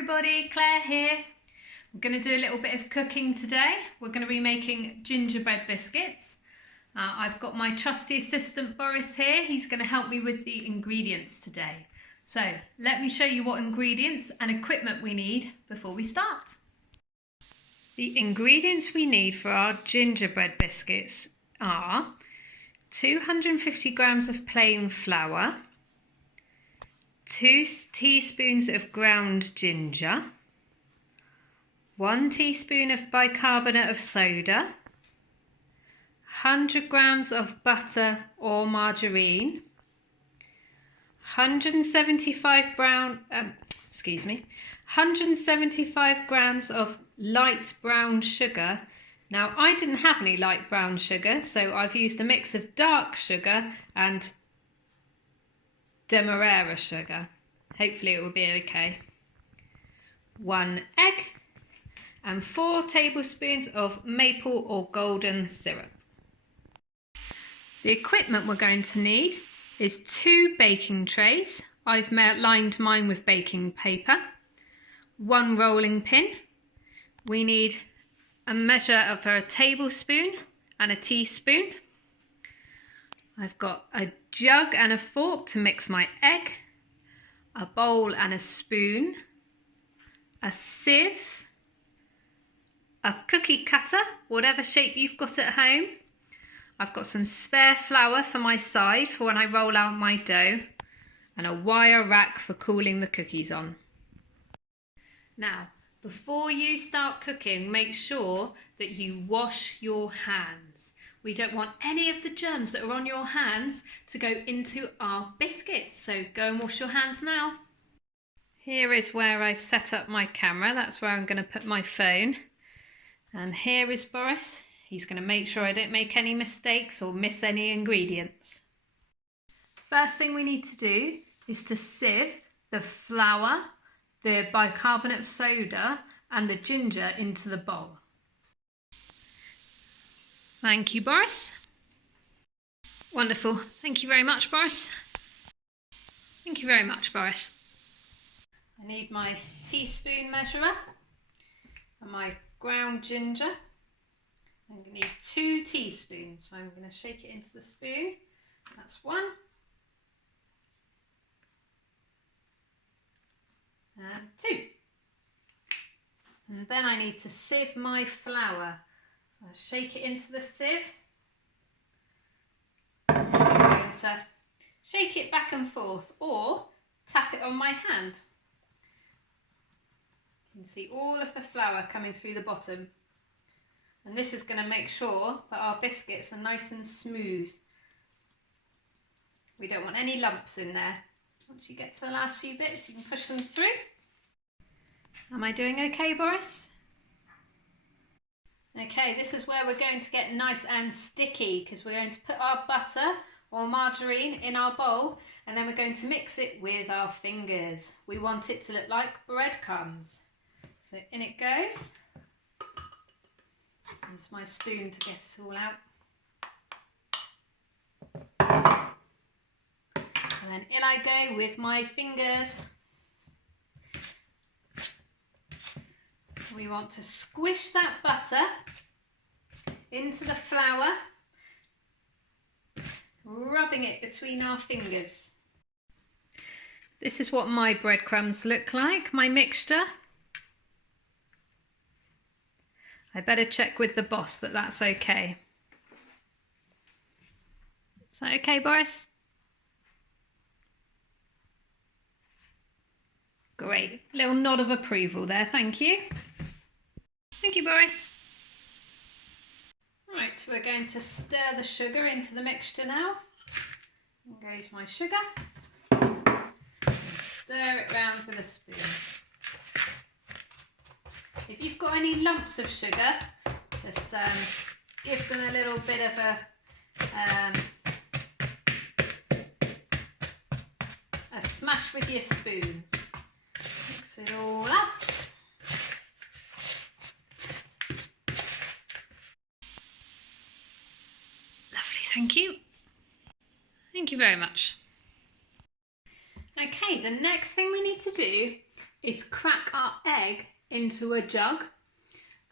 everybody, Claire here. We're going to do a little bit of cooking today. We're going to be making gingerbread biscuits. I've got my trusty assistant Boris here. He's going to help me with the ingredients today. So let me show you what ingredients and equipment we need before we start. The ingredients we need for our gingerbread biscuits are 250 grams of plain flour, 2 teaspoons of ground ginger, 1 teaspoon of bicarbonate of soda, 100 grams of butter or margarine, 175 grams of light brown sugar. Now I didn't have any light brown sugar, so I've used a mix of dark sugar and demerara sugar. Hopefully it will be okay. 1 egg and 4 tablespoons of maple or golden syrup. The equipment we're going to need is 2 baking trays. I've lined mine with baking paper, 1 rolling pin. We need a measure of a tablespoon and a teaspoon. I've got a jug and a fork to mix my egg, a bowl and a spoon, a sieve, a cookie cutter, whatever shape you've got at home. I've got some spare flour for my side for when I roll out my dough, and a wire rack for cooling the cookies on. Now, before you start cooking, make sure that you wash your hands. We don't want any of the germs that are on your hands to go into our biscuits, so go and wash your hands now. Here is where I've set up my camera. That's where I'm going to put my phone. And here is Boris. He's going to make sure I don't make any mistakes or miss any ingredients. First thing we need to do is to sieve the flour, the bicarbonate of soda and the ginger into the bowl. Thank you, Boris. Wonderful. Thank you very much, Boris. Thank you very much, Boris. I need my teaspoon measurer and my ground ginger. I'm going to need 2 teaspoons, so I'm going to shake it into the spoon. That's 1. And 2. And then I need to sieve my flour. So I'll shake it into the sieve. I'm going to shake it back and forth or tap it on my hand. You can see all of the flour coming through the bottom. And this is going to make sure that our biscuits are nice and smooth. We don't want any lumps in there. Once you get to the last few bits, you can push them through. Am I doing okay, Boris? Okay, this is where we're going to get nice and sticky, because we're going to put our butter or margarine in our bowl and then we're going to mix it with our fingers. We want it to look like breadcrumbs. So in it goes. Use my spoon to get it all out. And then in I go with my fingers. We want to squish that butter into the flour, rubbing it between our fingers. This is what my breadcrumbs look like, my mixture. I better check with the boss that that's okay. Is that okay, Boris? Great. Little nod of approval there, thank you. Thank you, Boris. Right, so we're going to stir the sugar into the mixture now. In goes my sugar. Stir it round with a spoon. If you've got any lumps of sugar, just give them a little bit of a smash with your spoon. Mix it all up. Lovely, thank you. Thank you very much. Okay, the next thing we need to do is crack our egg into a jug,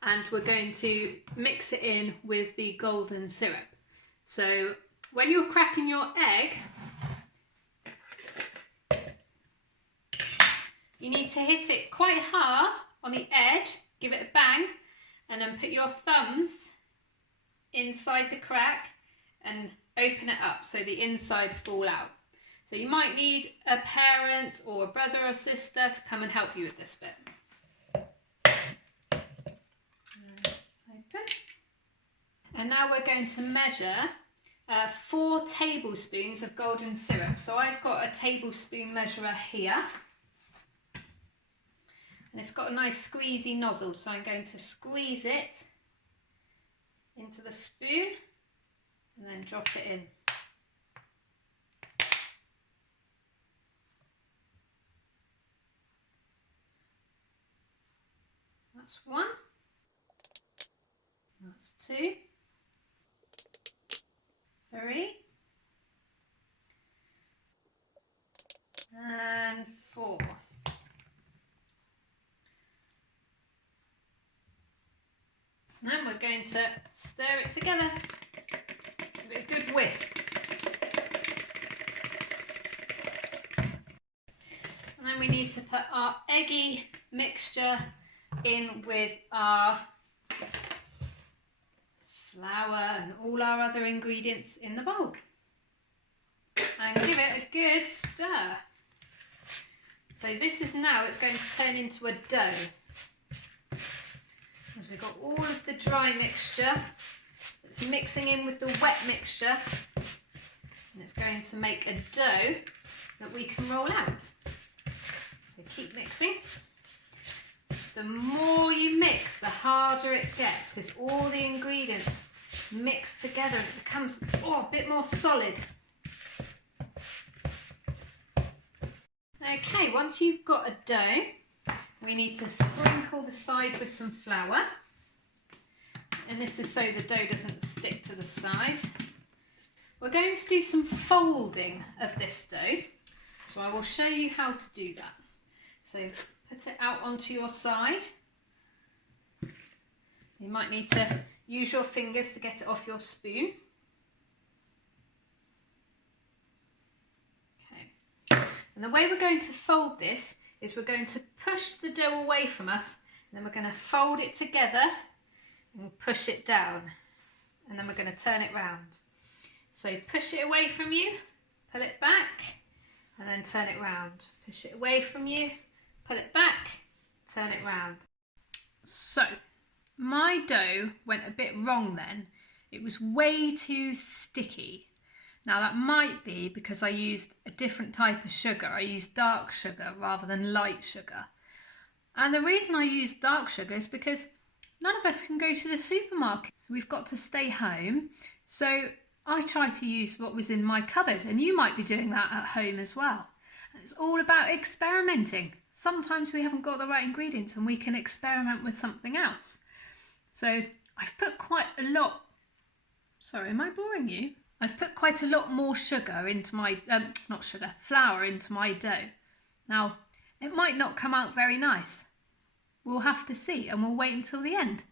and we're going to mix it in with the golden syrup. So when you're cracking your egg, you need to hit it quite hard on the edge, give it a bang, and then put your thumbs inside the crack and open it up so the inside fall out. So you might need a parent or a brother or sister to come and help you with this bit. Open. And now we're going to measure 4 tablespoons of golden syrup. So I've got a tablespoon measurer here. And it's got a nice squeezy nozzle, so I'm going to squeeze it into the spoon and then drop it in. That's 1, that's 2, 3, and 4. Then we're going to stir it together. Give it a good whisk. And then we need to put our eggy mixture in with our flour and all our other ingredients in the bowl. And give it a good stir. So this is now, it's going to turn into a dough. We've got all of the dry mixture that's mixing in with the wet mixture, and it's going to make a dough that we can roll out. So keep mixing. The more you mix, the harder it gets, because all the ingredients mix together and it becomes a bit more solid. Okay, once you've got a dough, we need to sprinkle the side with some flour, and this is so the dough doesn't stick to the side. We're going to do some folding of this dough, so I will show you how to do that. So put it out onto your side. You might need to use your fingers to get it off your spoon. Okay. And the way we're going to fold this is we're going to push the dough away from us, and then we're going to fold it together and push it down, and then we're going to turn it round. So push it away from you, pull it back, and then turn it round. Push it away from you, pull it back, turn it round. So my dough went a bit wrong then. It was way too sticky. Now that might be because I used a different type of sugar. I used dark sugar rather than light sugar. And the reason I used dark sugar is because none of us can go to the supermarket. So we've got to stay home. So I try to use what was in my cupboard, and you might be doing that at home as well. And it's all about experimenting. Sometimes we haven't got the right ingredients and we can experiment with something else. So I've put quite a lot, sorry, am I boring you? I've put quite a lot more sugar into my, flour into my dough. Now, it might not come out very nice. We'll have to see, and we'll wait until the end.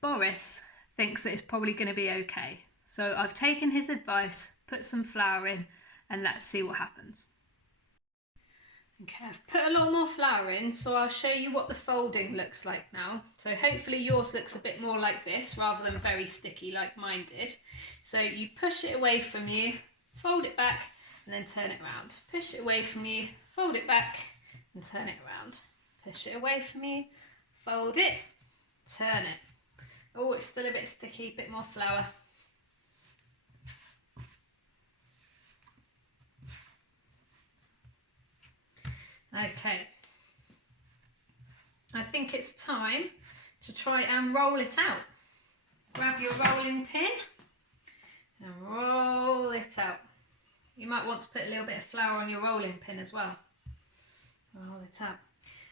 Boris thinks that it's probably going to be okay. So I've taken his advice, put some flour in, and let's see what happens. Okay, I've put a lot more flour in, so I'll show you what the folding looks like now. So hopefully yours looks a bit more like this, rather than very sticky like mine did. So you push it away from you, fold it back, and then turn it around. Push it away from you, fold it back, and turn it around. Push it away from you, fold it, turn it. Oh, it's still a bit sticky, a bit more flour. Okay, I think it's time to try and roll it out. Grab your rolling pin and roll it out. You might want to put a little bit of flour on your rolling pin as well. Roll it out.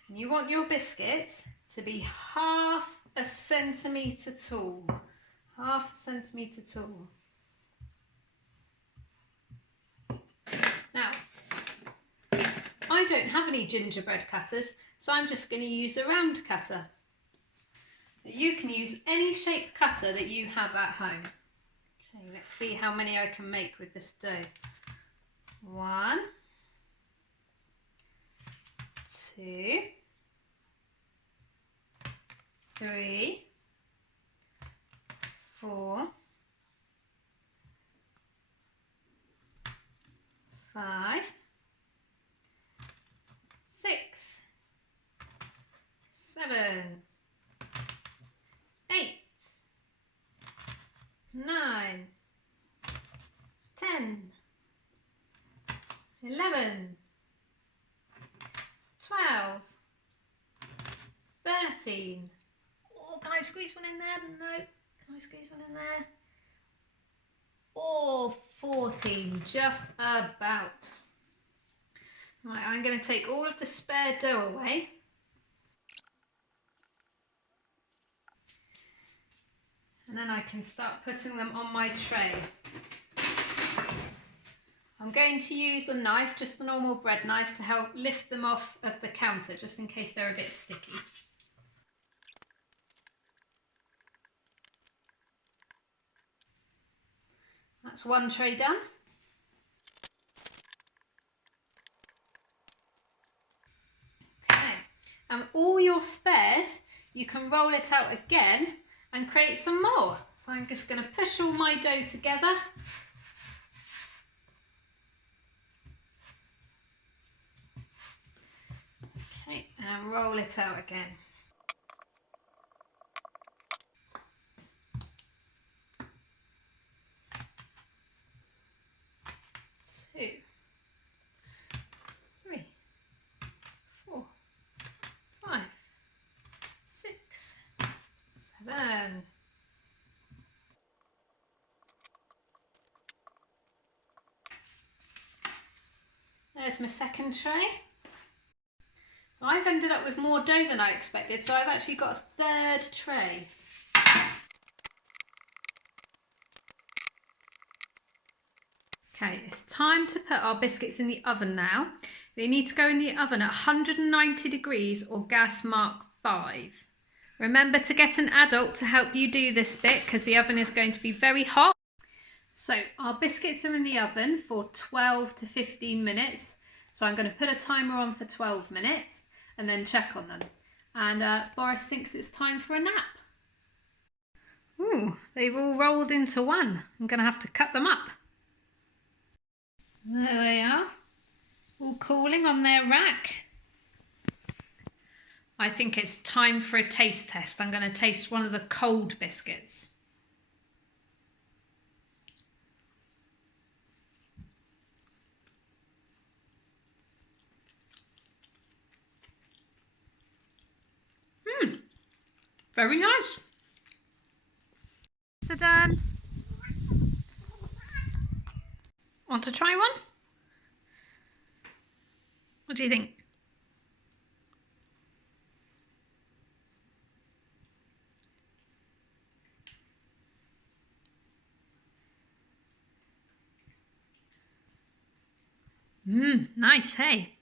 And you want your biscuits to be 1/2 centimetre tall. 1/2 centimetre tall. Now, I don't have any gingerbread cutters, so I'm just going to use a round cutter. You can use any shape cutter that you have at home. Okay, let's see how many I can make with this dough. 1, 2, 3, 4, 5, 6, 7, 8, 9, 10, 11, 12, 13. Oh, can I squeeze one in there? No. Can I squeeze one in there? Oh, 14, just about. Right, I'm going to take all of the spare dough away. And then I can start putting them on my tray. I'm going to use a knife, just a normal bread knife, to help lift them off of the counter, just in case they're a bit sticky. That's one tray done. Okay, and all your spares, you can roll it out again and create some more. So I'm just going to push all my dough together. Okay, and roll it out again. Two, 3, 4, 5, 6, 7. There's my second tray. So I've ended up with more dough than I expected, so I've actually got a third tray. Okay, it's time to put our biscuits in the oven now. They need to go in the oven at 190 degrees or gas mark 5. Remember to get an adult to help you do this bit because the oven is going to be very hot. So our biscuits are in the oven for 12 to 15 minutes. So I'm going to put a timer on for 12 minutes and then check on them. And Boris thinks it's time for a nap. Ooh, they've all rolled into one. I'm going to have to cut them up. There they are, all cooling on their rack. I think it's time for a taste test. I'm going to taste one of the cold biscuits. Very nice. So done. Want to try one? What do you think? Nice, hey?